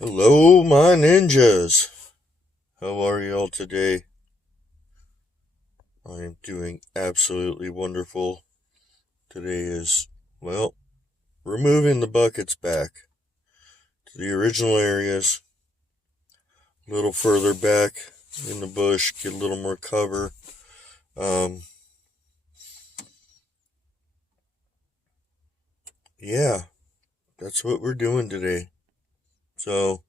Hello, my ninjas. How are y'all today? I am doing absolutely wonderful. Today is, well, we're moving the buckets back to the original areas, a little further back in the bush, get a little more cover. Um, yeah, that's what we're doing today. So,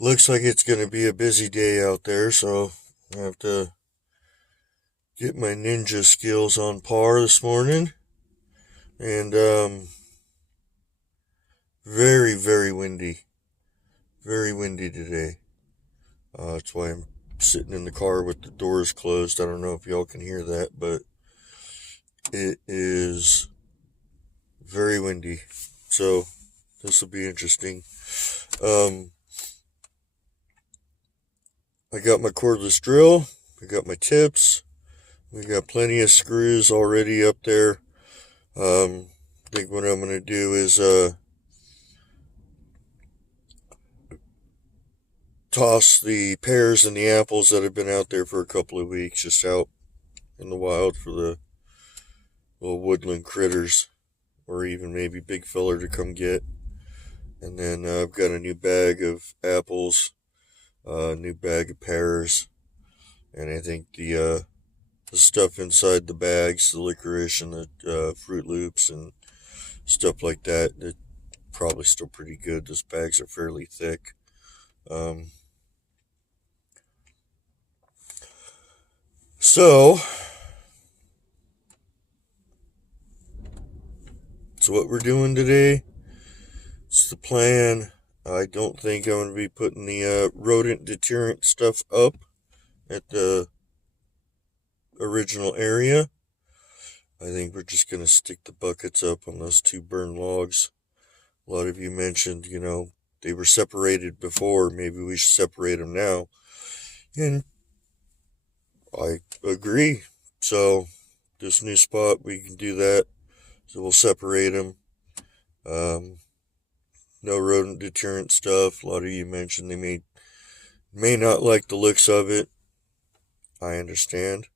looks like it's going to be a busy day out there, so I have to get my ninja skills on par this morning. And, very, very windy. Very windy today. That's why I'm sitting in the car with the doors closed. I don't know if y'all can hear that, but it is very windy. So this will be interesting. I got my cordless drill. I got my tips. We got plenty of screws already up there. I think what I'm going to do is toss the pears and the apples that have been out there for a couple of weeks, just out in the wild for the little woodland critters, or even maybe big fella to come get. And then I've got a new bag of apples, a new bag of pears, and I think the stuff inside the bags, the licorice and the Fruit Loops and stuff like that, it's probably still pretty good. Those bags are fairly thick. So what we're doing today. It's the plan. I don't think I'm going to be putting the rodent deterrent stuff up at the original area. I think we're just going to stick the buckets up on those two burned logs. A lot of you mentioned, they were separated before. Maybe we should separate them now. And I agree. So this new spot, we can do that. So we'll separate them. No rodent deterrent stuff. A lot of you mentioned they may not like the looks of it. I understand.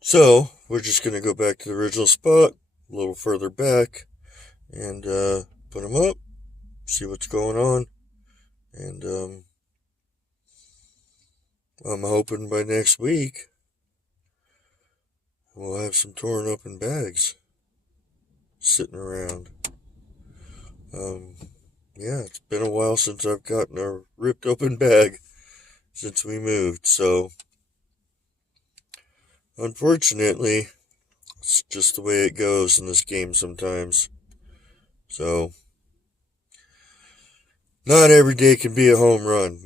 So we're just going to go back to the original spot, a little further back, and put them up, see what's going on. And I'm hoping by next week we'll have some torn open bags sitting around. Yeah, it's been a while since I've gotten a ripped open bag since we moved, so unfortunately, it's just the way it goes in this game sometimes. So, not every day can be a home run,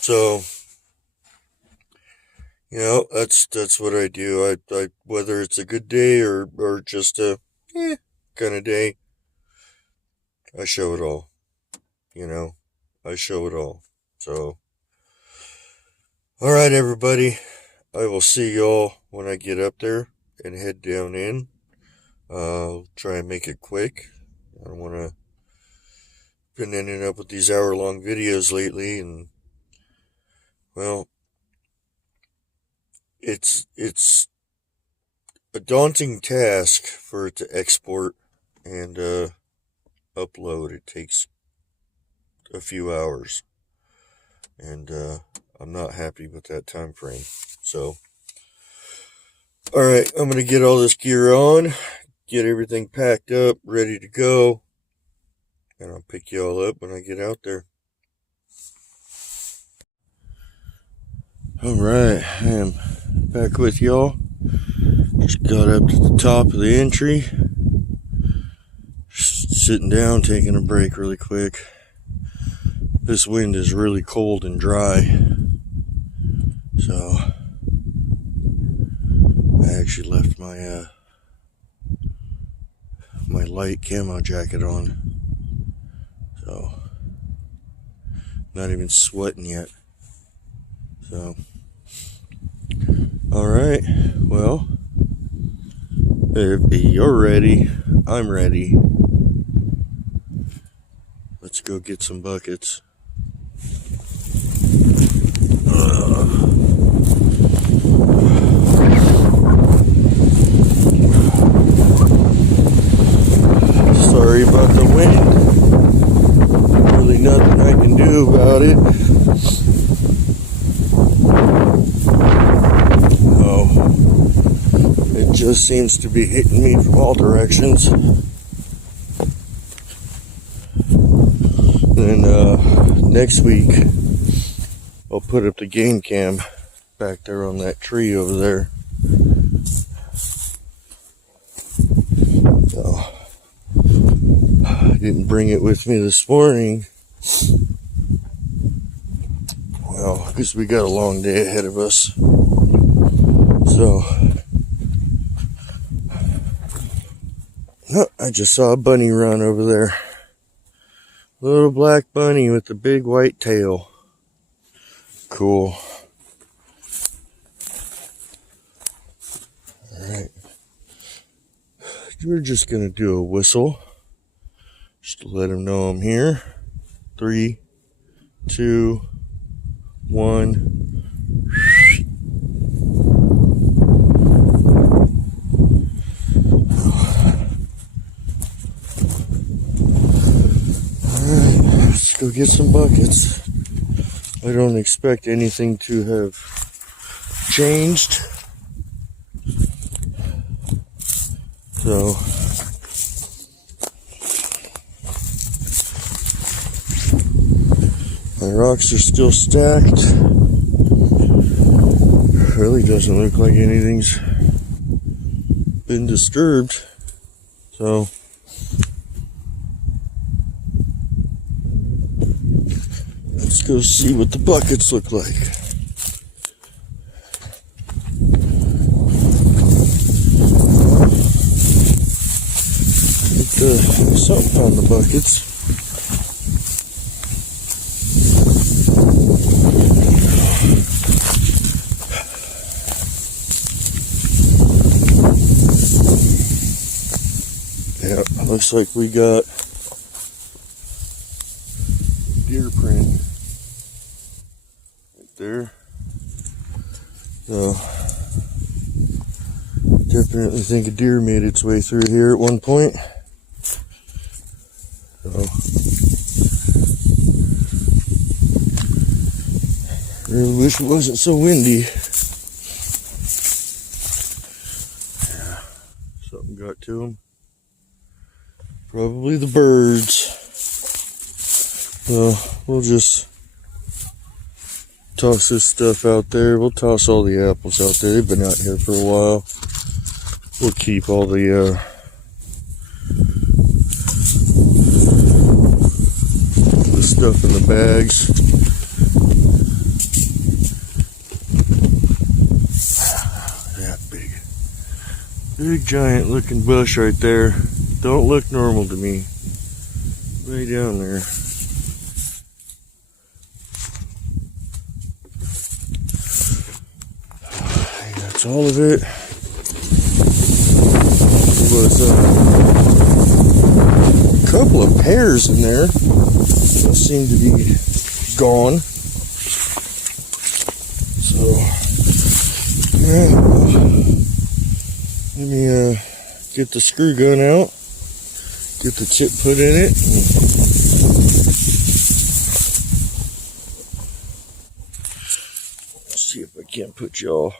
So, that's what I do. I whether it's a good day or just a kind of day, I show it all. I show it all. So, all right, everybody. I will see y'all when I get up there and head down in. Try and make it quick. I don't want to been ending up with these hour-long videos lately, and well, it's a daunting task for it to export and upload. It takes a few hours, and I'm not happy with that time frame. So, all right, I'm gonna get all this gear on, get everything packed up, ready to go, and I'll pick you all up when I get out there. All right, I am back with y'all. Just got up to the top of the entry. Just sitting down, taking a break really quick. This wind is really cold and dry. So, I actually left my my light camo jacket on. So, not even sweating yet. So, alright, well, if you're ready, I'm ready. Let's go get some buckets. Sorry about the wind. Really nothing I can do about it. Oh, it just seems to be hitting me from all directions. And next week, I'll put up the game cam back there on that tree over there. So, I didn't bring it with me this morning. Well, because we got a long day ahead of us. So, oh, I just saw a bunny run over there. Little black bunny with a big white tail. Cool. Alright. We're just going to do a whistle. Just to let them know I'm here. 3, 2, 1. Let's go get some buckets. I don't expect anything to have changed. So, my rocks are still stacked. Really doesn't look like anything's been disturbed. So, let's go see what the buckets look like. Something on the buckets. Yeah, looks like we got deer print right there. So definitely think a deer made its way through here at one point. So really wish it wasn't so windy. Yeah, something got to them. Probably the birds. So we'll just toss this stuff out there. We'll toss all the apples out there. They've been out here for a while. We'll keep all the stuff in the bags. That big giant looking bush right there. Don't look normal to me. Way down there. That's all of it. There was a couple of pears in there that seem to be gone. So, let me get the screw gun out, get the chip put in it. Let's see if I can't put y'all.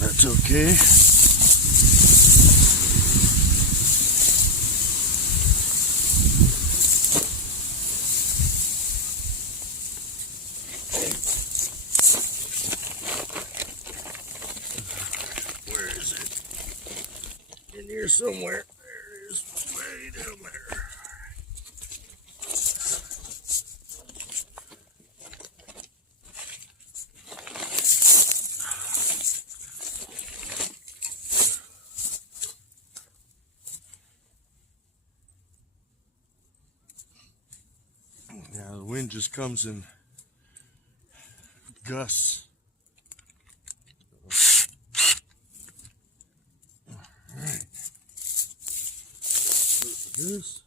That's okay. Where is it? In here somewhere. There it is. Way down there. Yeah, the wind just comes in gusts. this.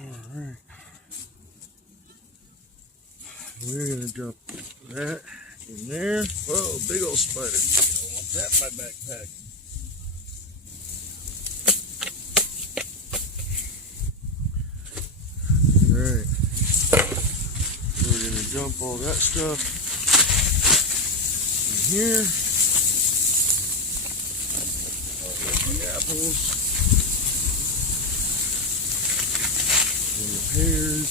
Alright. We're going to drop that in there. Whoa, big old spider. I don't want that in my backpack. Alright. We're going to dump all that stuff in here. All the apples. And the pears.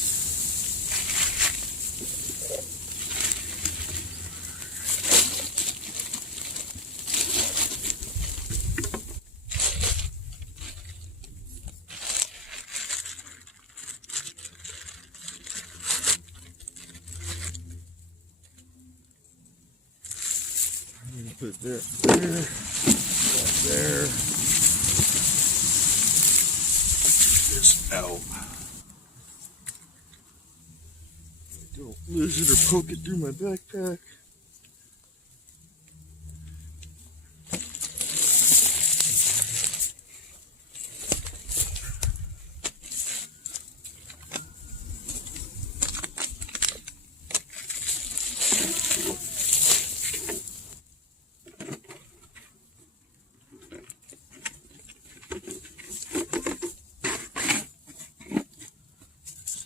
I'm gonna put that there, that there. This out. Don't lose it or poke it through my backpack.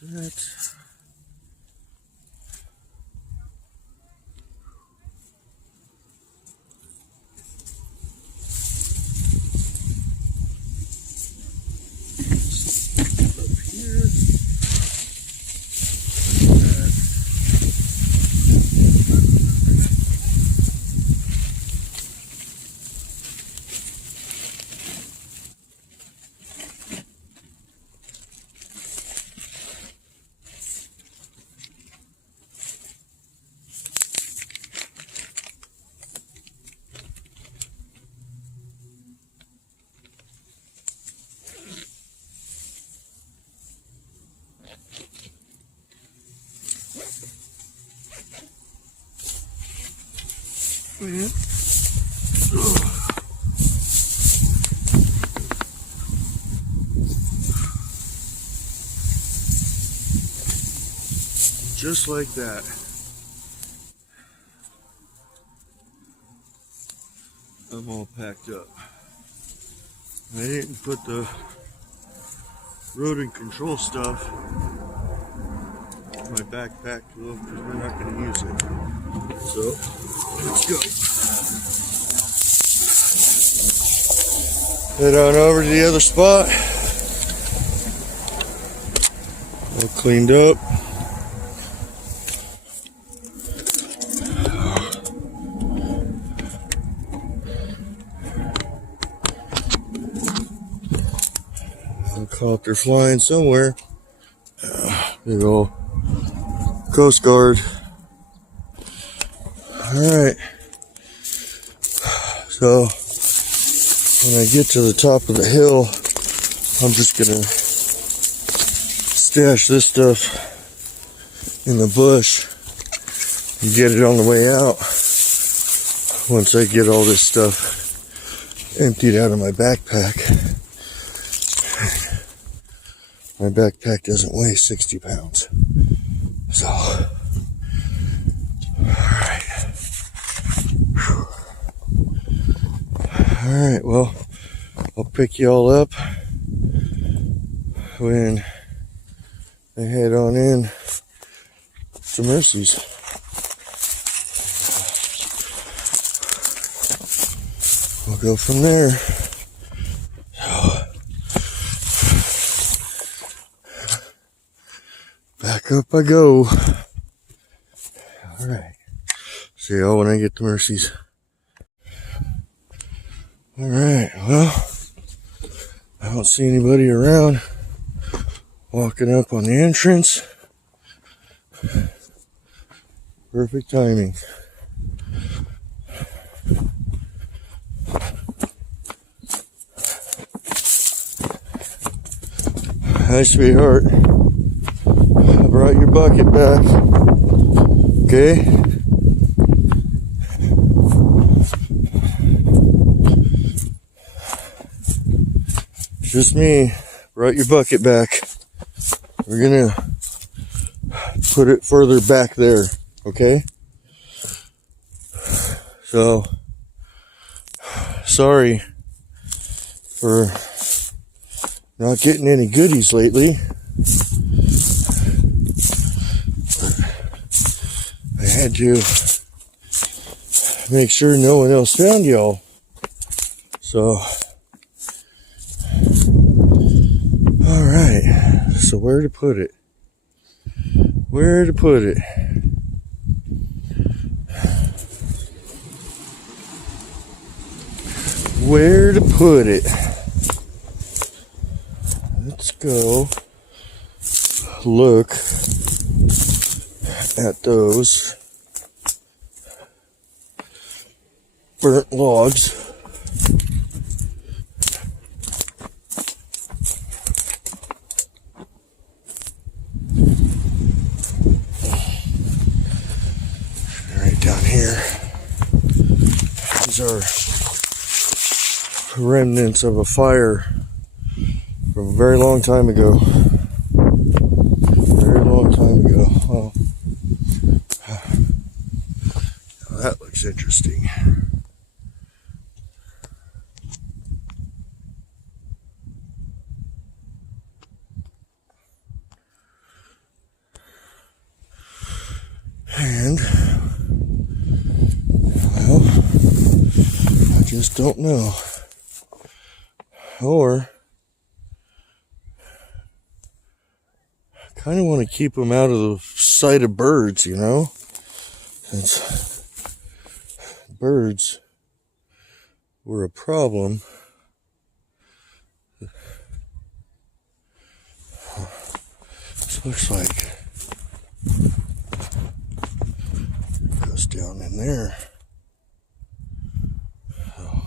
That. Man. Just like that. I'm all packed up. I didn't put the rodent control stuff in my backpack though, because we're not going to use it. So, let's go. Head on over to the other spot. All cleaned up. helicopter flying somewhere. Big old Coast Guard. Alright. So, when I get to the top of the hill, I'm just gonna stash this stuff in the bush and get it on the way out once I get all this stuff emptied out of my backpack. My backpack doesn't weigh 60 pounds. So, alright. Alright, well, I'll pick you all up when I head on in to Mercy's. We'll go from there. Back up I go. Alright. See y'all when I get to Mercy's. Alright, well, I don't see anybody around. Walking up on the entrance. Perfect timing. Hi, sweetheart. I brought your bucket back. Okay? Just me. Brought your bucket back. We're gonna put it further back there. Okay? So, sorry for not getting any goodies lately. I had to make sure no one else found y'all. So, alright. So where to put it? Where to put it? Where to put it? Let's go look at those burnt logs. Right down here. These are remnants of a fire from a very long time ago. Very long time ago. Well, that looks interesting. And, well, I just don't know. Or, I kind of want to keep them out of the sight of birds, you know? Since birds were a problem. This looks like it goes down in there. So.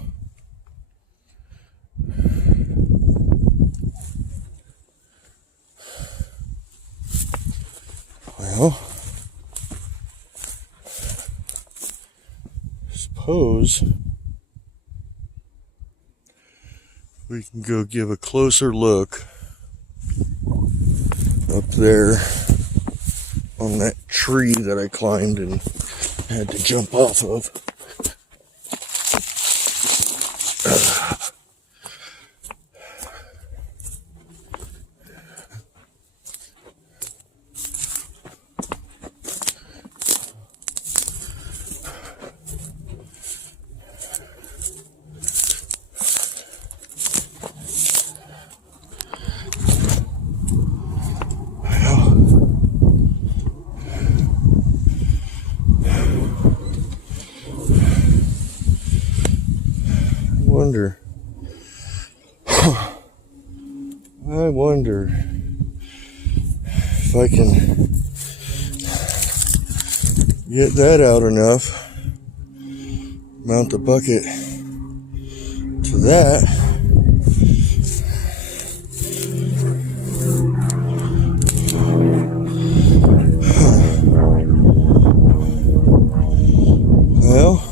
Well, suppose we can go give a closer look up there on that tree that I climbed and had to jump off of. Wonder. I wonder if I can get that out enough, mount the bucket to that. Well,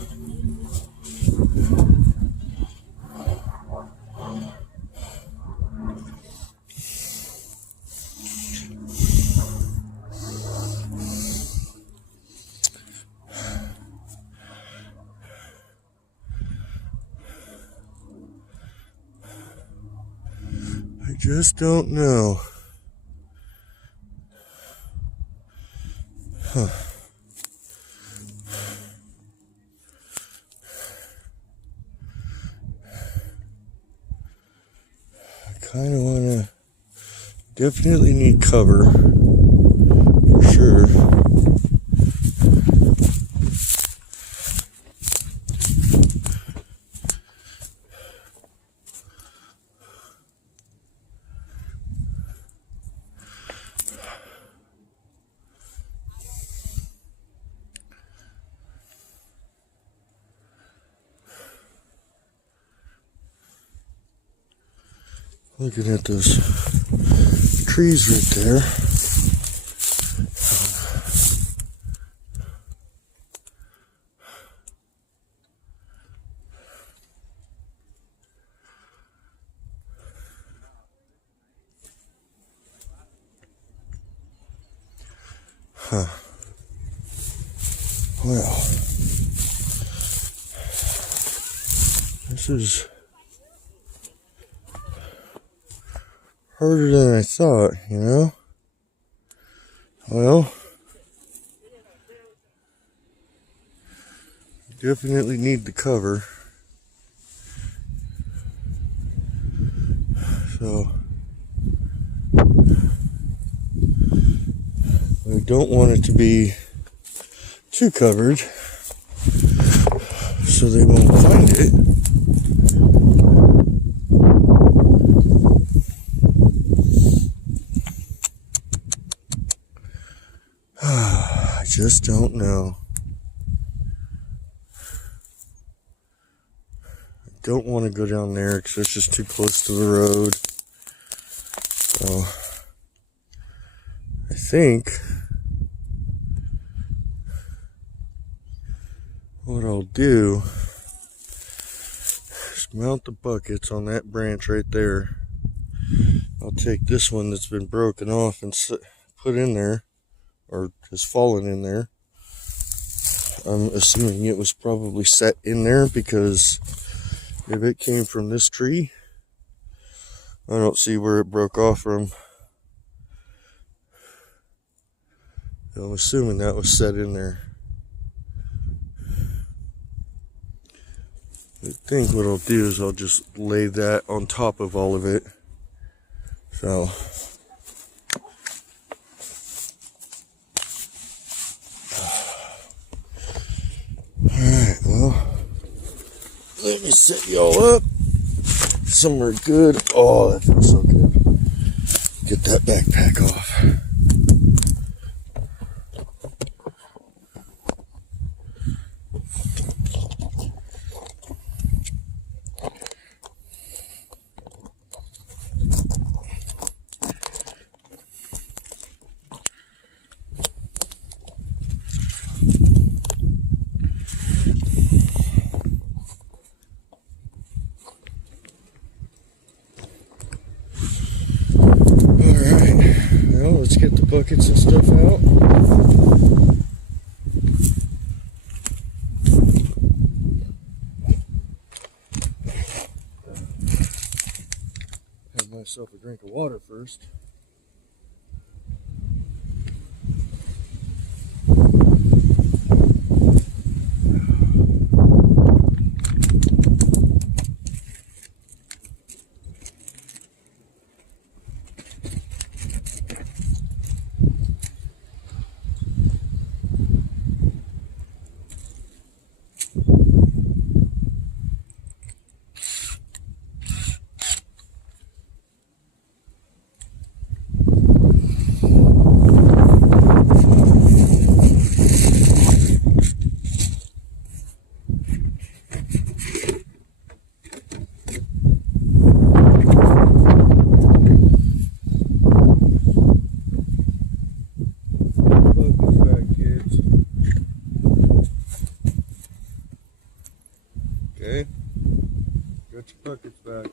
I just don't know. Huh. I kind of want to definitely need cover for sure. Looking at those trees right there. Huh. Well, this is harder than I thought, you know? Well, definitely need the cover. So, I don't want it to be too covered so they won't find it. I just don't know. I don't want to go down there because it's just too close to the road. So, I think what I'll do is mount the buckets on that branch right there. I'll take this one that's been broken off and put in there, or has fallen in there. I'm assuming it was probably set in there because if it came from this tree, I don't see where it broke off from. I'm assuming that was set in there. I think what I'll do is I'll just lay that on top of all of it. So, alright, well, let me set y'all up somewhere good. Oh, that feels so good. Get that backpack off. Let's get the buckets and stuff out. Have myself a drink of water first. Okay. Got your buckets back.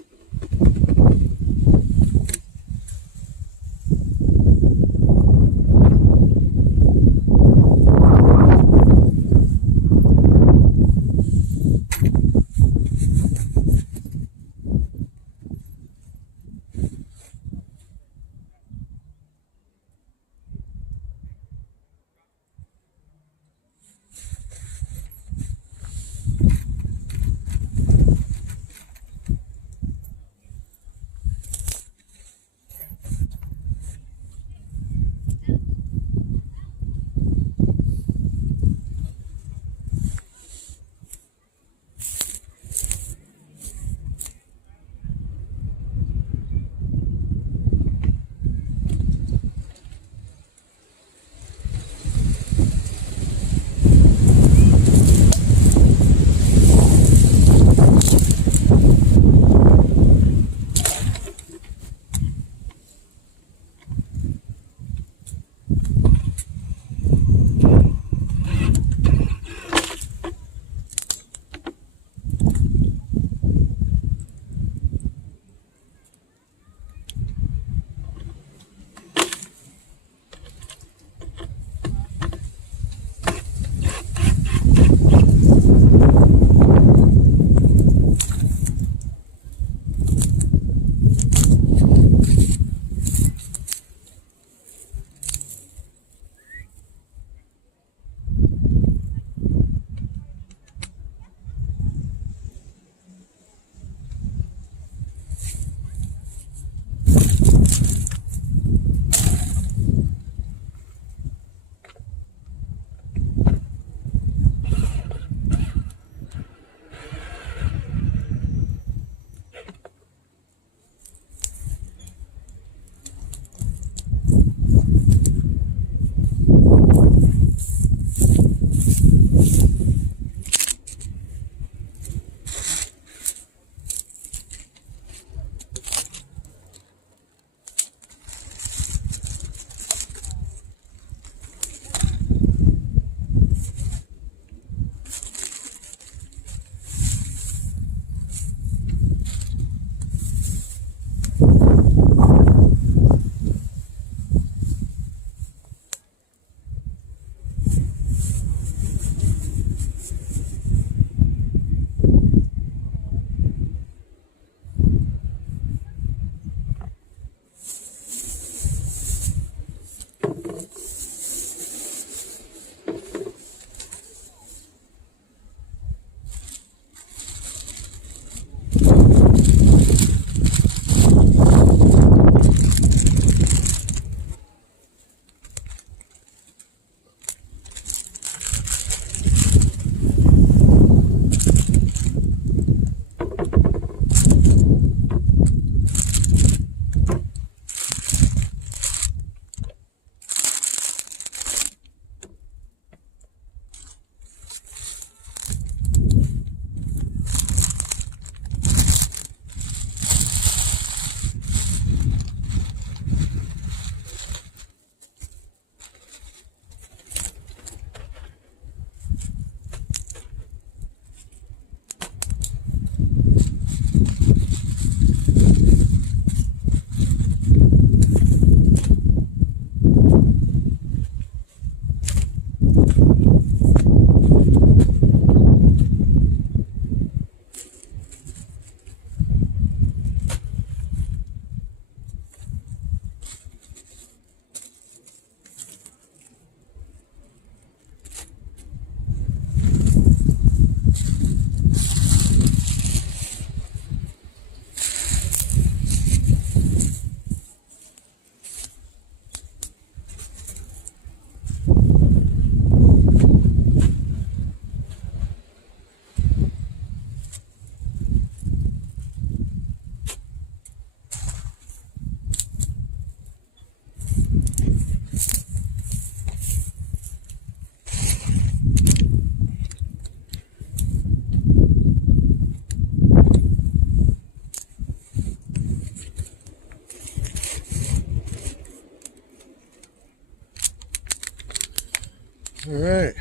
All right.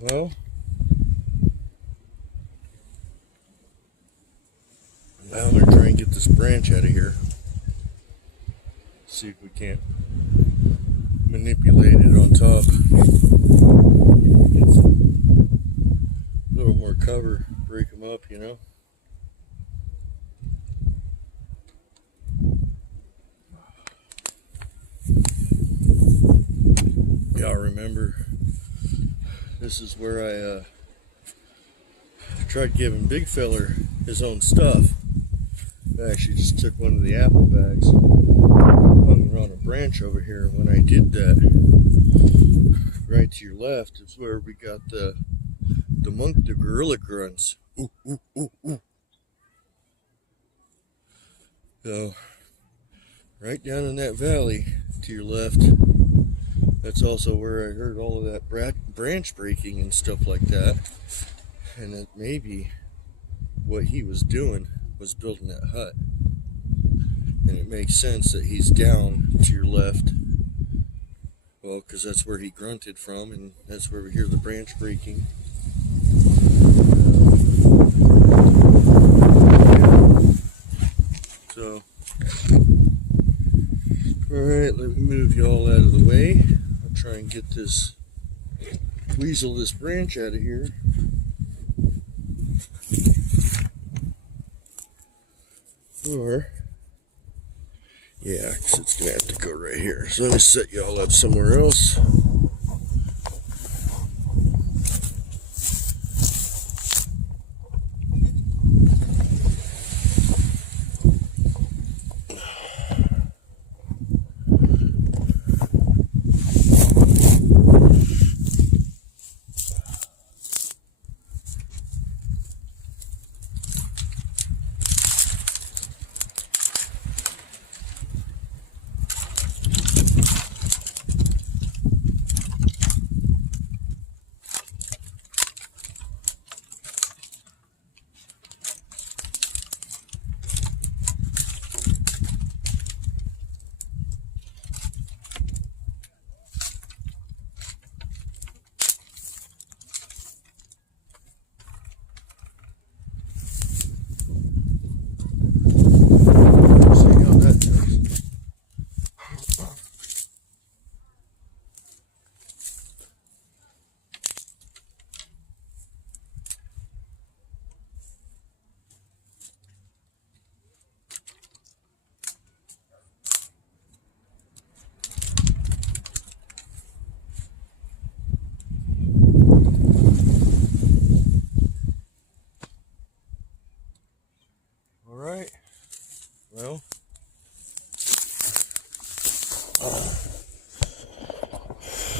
Well, Well, I'm gonna try and get this branch out of here. See if we can't manipulate it on top. Get a little more cover, break them up, you know. Y'all remember, this is where I tried giving Big Feller his own stuff. I actually just took one of the apple bags, hung it on a branch over here, and when I did that, right to your left is where we got the gorilla grunts. Ooh, ooh, ooh, ooh. So, right down in that valley to your left, that's also where I heard all of that branch breaking and stuff like that. And that maybe what he was doing was building that hut. And it makes sense that he's down to your left. Well, because that's where he grunted from, and that's where we hear the branch breaking. So, alright, let me move you all out of the way. I'll try and get this branch out of here. Or, yeah, because it's going to have to go right here. So let me set you all up somewhere else. Alright, well,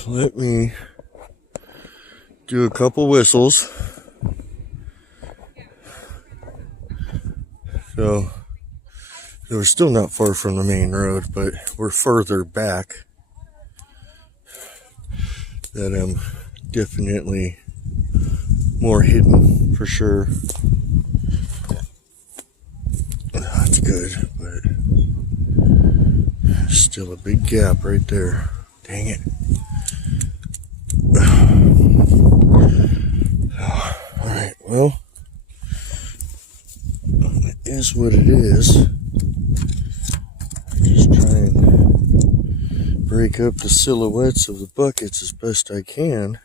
let me do a couple whistles. So we're still not far from the main road, but we're further back. That I'm definitely more hidden for sure. That's good, but still a big gap right there. Dang it. Alright, well, it is what it is. Just try and break up the silhouettes of the buckets as best I can.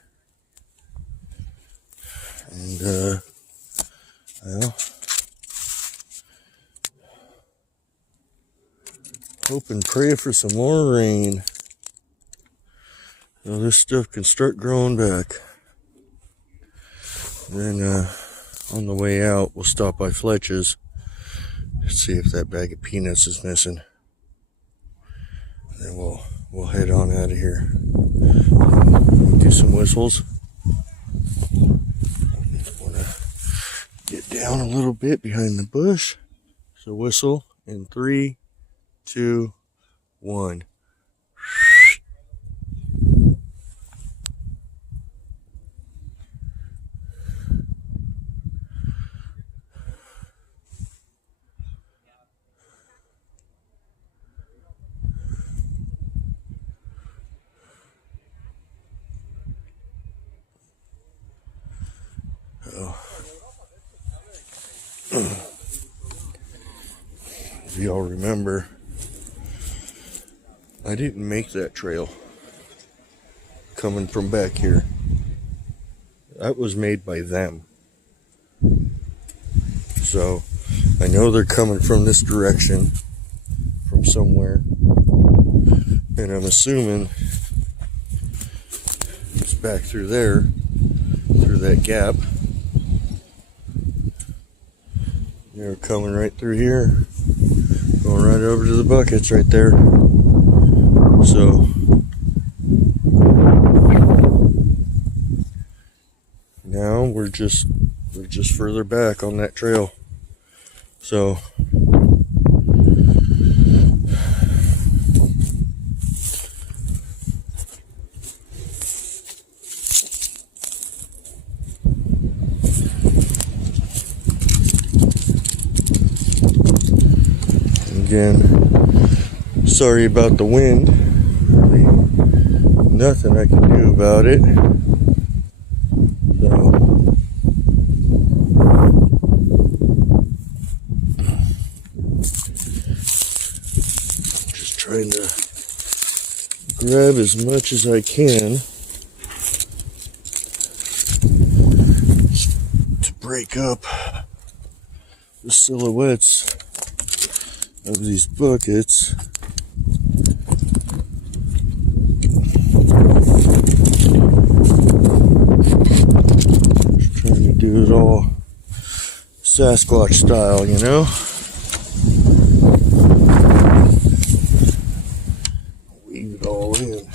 And, well, hope and pray for some more rain, so this stuff can start growing back. And then on the way out, we'll stop by Fletch's, see if that bag of peanuts is missing. And then we'll head on out of here. Do some whistles. Just want to get down a little bit behind the bush. So whistle in 3, 2, 1. y'all remember, I didn't make that trail coming from back here. That was made by them. So I know they're coming from this direction, from somewhere, and I'm assuming it's back through there, through that gap. They're coming right through here, going right over to the buckets right there. So now we're just further back on that trail. So again, sorry about the wind. Really nothing I can do about it. So just trying to grab as much as I can to break up the silhouettes of these buckets. Just trying to do it all Sasquatch style, you know? Weave it all in.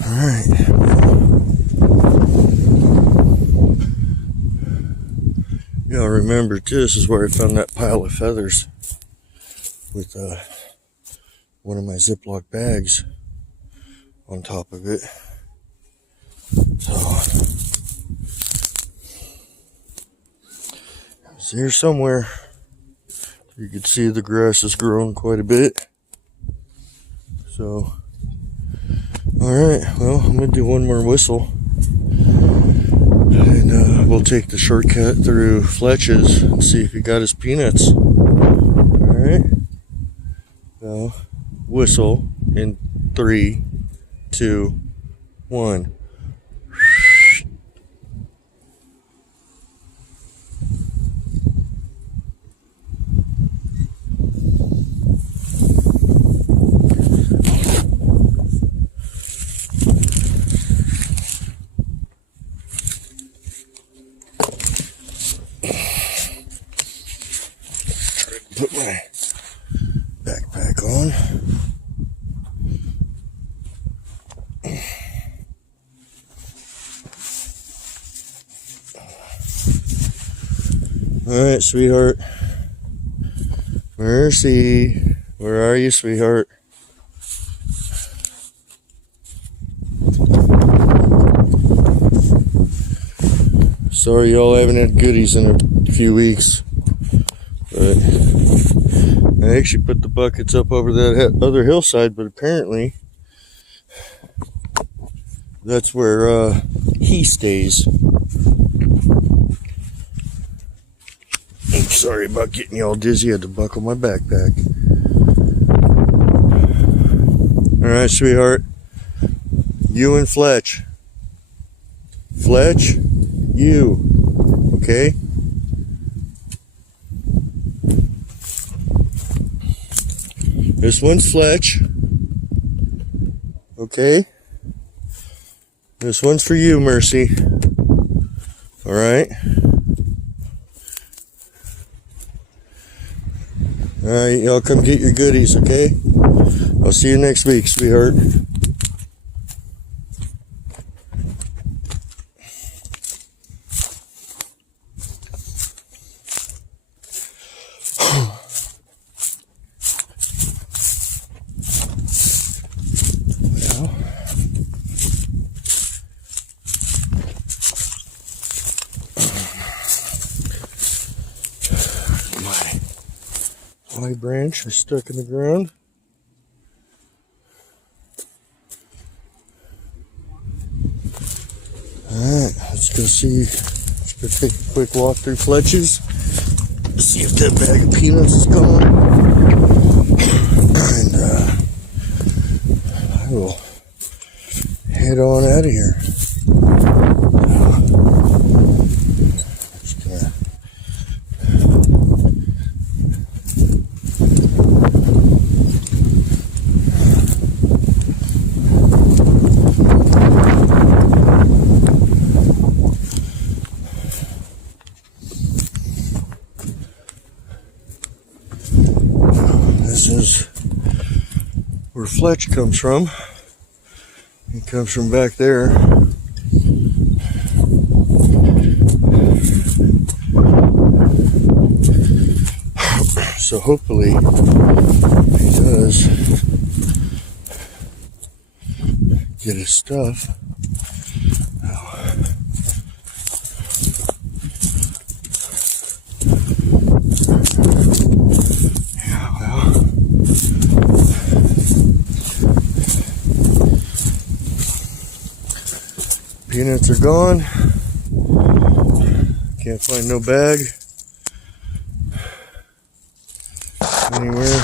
Alright. Y'all remember too, this is where I found that pile of feathers with one of my Ziploc bags on top of it. So it's here somewhere. You can see the grass has grown quite a bit. So, alright, well, I'm gonna do one more whistle. And we'll take the shortcut through Fletch's and see if he got his peanuts. Alright. So, whistle in 3, 2, 1. Put my backpack on. All right, sweetheart. Mercy, where are you, sweetheart? Sorry y'all haven't had goodies in a few weeks. But I actually put the buckets up over that other hillside, but apparently that's where he stays. I'm sorry about getting y'all dizzy. I had to buckle my backpack. Alright, sweetheart. You and Fletch. Fletch, you. Okay? This one's Fletch. Okay? This one's for you, Mercy. Alright? Alright, y'all come get your goodies, okay? I'll see you next week, sweetheart. My branch is stuck in the ground. Alright, let's go Go take a quick walk through Fletch's. See if that bag of peanuts is gone. And I will head on out of here. Just gonna This is where Fletch comes from. He comes from back there. So hopefully he does get his stuff. Peanuts are gone. Can't find no bag anywhere.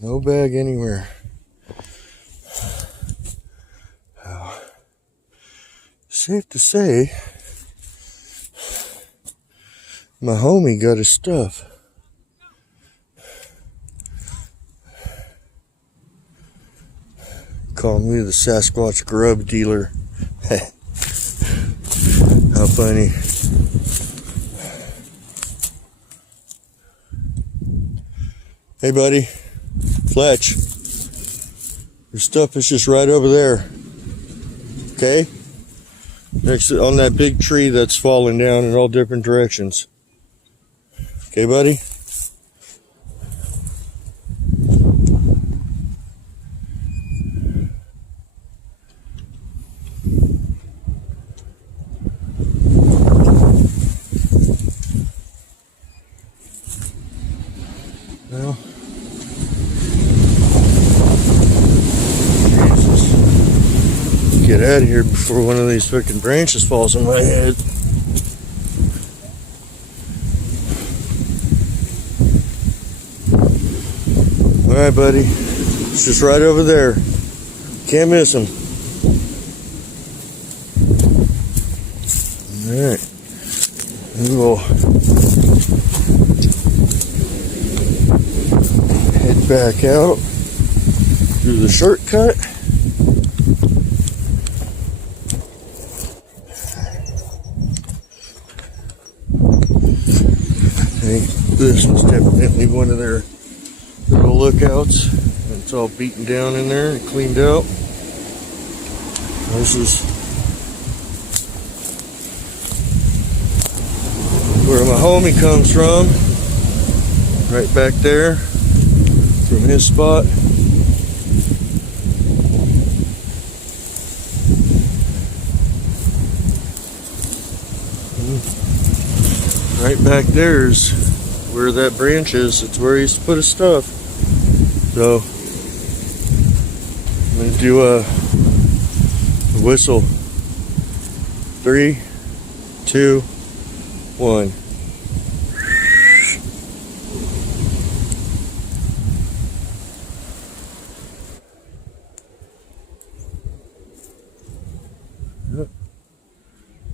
No bag anywhere. Safe to say, my homie got his stuff. Call me the Sasquatch grub dealer. How funny. Hey buddy, Fletch, your stuff is just right over there. Okay? Next on that big tree that's falling down in all different directions. Okay, buddy? Well, Jesus. Get out of here before one of these fucking branches falls on my head. Alright, buddy. It's just right over there. Can't miss him. Alright. We will head back out through the shortcut. I think this was definitely one of their little lookouts. It's all beaten down in there and cleaned out. This is where my homie comes from. Right back there from his spot. Right back there's where that branch is. It's where he used to put his stuff. So I'm gonna do a whistle. 3, 2, 1.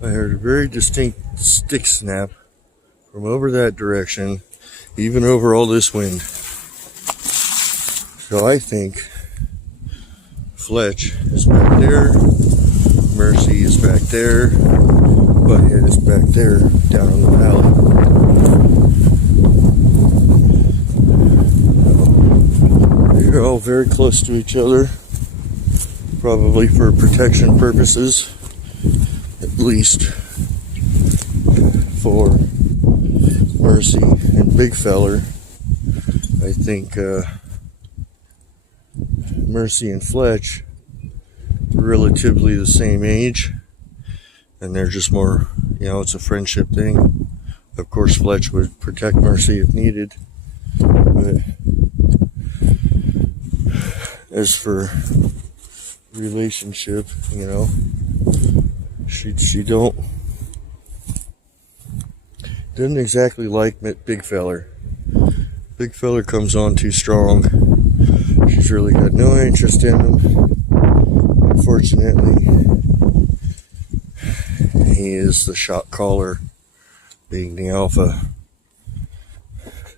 I heard a very distinct stick snap from over that direction, even over all this wind. So I think Fletch is back there, Mercy is back there, Butthead is back there, down on the valley. They're all very close to each other, probably for protection purposes, at least for Mercy and Big Feller. I think Mercy and Fletch are relatively the same age, and they're just more, it's a friendship thing. Of course, Fletch would protect Mercy if needed, but as for relationship, you know. She doesn't exactly like big feller. Big feller comes on too strong. She's really got no interest in him. Unfortunately, he is the shot caller, being the alpha,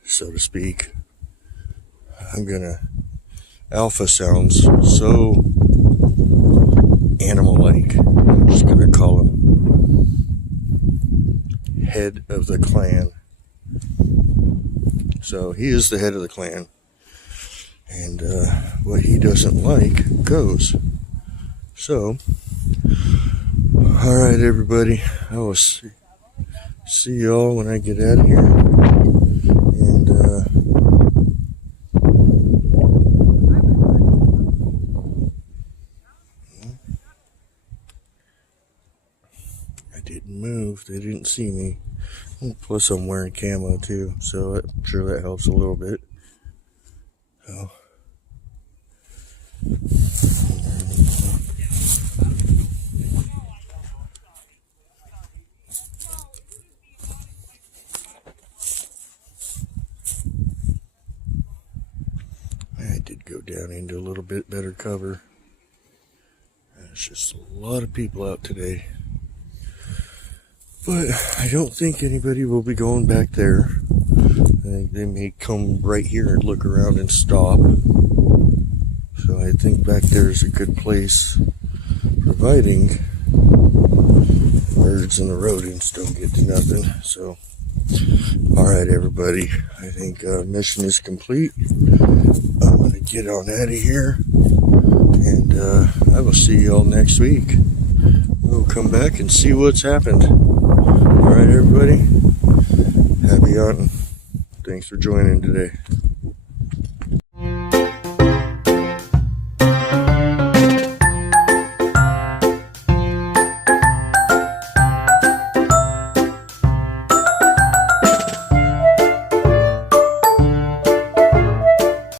so to speak. Alpha sounds so animal-like. I'm just gonna call him head of the clan. So he is the head of the clan, and what he doesn't like goes. So, all right, everybody, I will see y'all when I get out of here, and I didn't move. They didn't see me. Plus, I'm wearing camo too, so I'm sure that helps a little bit. So. I did go down into a little bit better cover. There's just a lot of people out today. But I don't think anybody will be going back there. I think they may come right here and look around and stop. So I think back there is a good place, providing birds and the rodents don't get to nothing. So, alright, everybody, I think mission is complete. I'm going to get on out of here, and I will see y'all next week. We'll come back and see what's happened. Alright, everybody, happy hunting. Thanks for joining today.